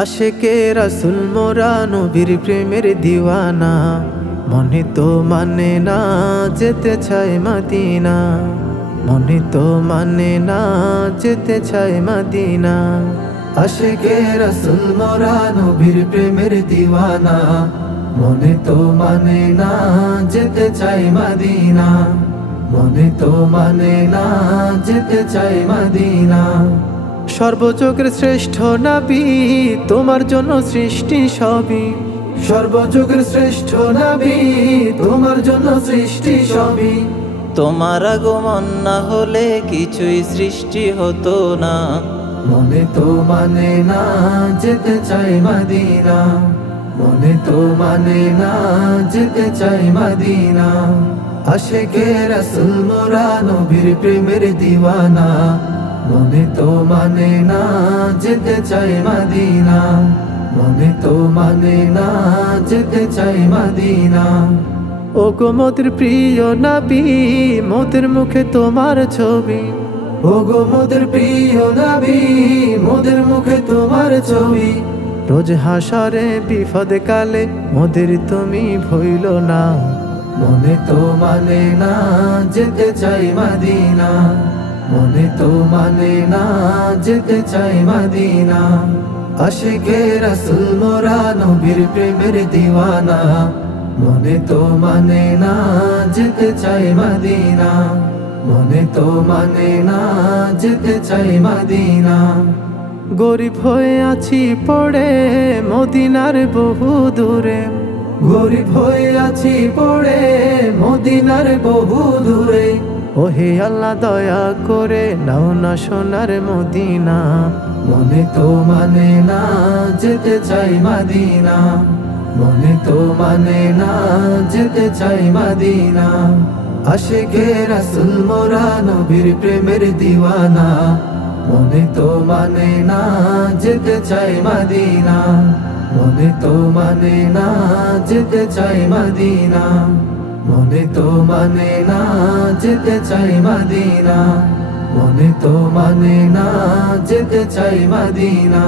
আশেকে রাসূল মোরা নবীর প্রেমের দিওয়ানা, মনে তো মানে না যেতে চায় মদিনা, মনে তো মানে না যেতে চায় মদিনা। আশেকে রাসূল মোরা নবীর প্রেমের দিওয়ানা, মনে তো মানে না যেতে চায় মদিনা, মনে তো মানে না যেতে চায় মদিনা। সর্বযুগের শ্রেষ্ঠ নবী, তোমার জন্য সৃষ্টি সবই। সর্বযুগের শ্রেষ্ঠ নবী, তোমার জন্য সৃষ্টি সবই। তোমার আগমন না হলে কিছুই সৃষ্টি হতো না। মনে তো মানে না যেতে চাই মদিনা, মনে তো মানে না যেতে চাই মদিনা। আশেকে রাসূল মোরা নবীর প্রেমের দিওয়ানা, মনে তো মানে না যেতে চাই মদিনা, মনে তো মানে না যেতে চাই মদিনা। ও গো মোদের প্রিয় নবী, মোদের মুখে তোমার ছবি। ও গো মোদের প্রিয় নবী, মোদের মুখে তোমার ছবি। রোজ হাসরে বিপদ কালে মোদের তুমি ভইল না, মনে তো মানে না যেতে চাই মদিনা, মনে তো মানে না যেতে চাই মদিনা। আশেকে রাসূল মোরা নবীর প্রেমের দিওয়ানা, মনে তো মানে না যেতে চাই মদিনা, মনে তো মানে না যেতে চাই মদিনা। গরিব হয়ে আছি পড়ে মদিনার বহু দূরে, গরিব হয়ে আছি পড়ে মদিনার বহু দূরে। ওহে আল্লাহ দয়া করে নাও না সোনার মদিনা, মনে তো মানে না যেতে চাই মদিনা, মনে তো মানে না যেতে চাই মদিনা। আশেকে রাসূল মোরা নবীর প্রেমের দিওয়ানা, মনে তো মানে না যেতে চাই মদিনা, মনে তো মানে না যেতে চাই মদিনা, মনে তো মানে না যেতে চাই মদিনা, মনে তো মানে না যেতে চাই মদিনা।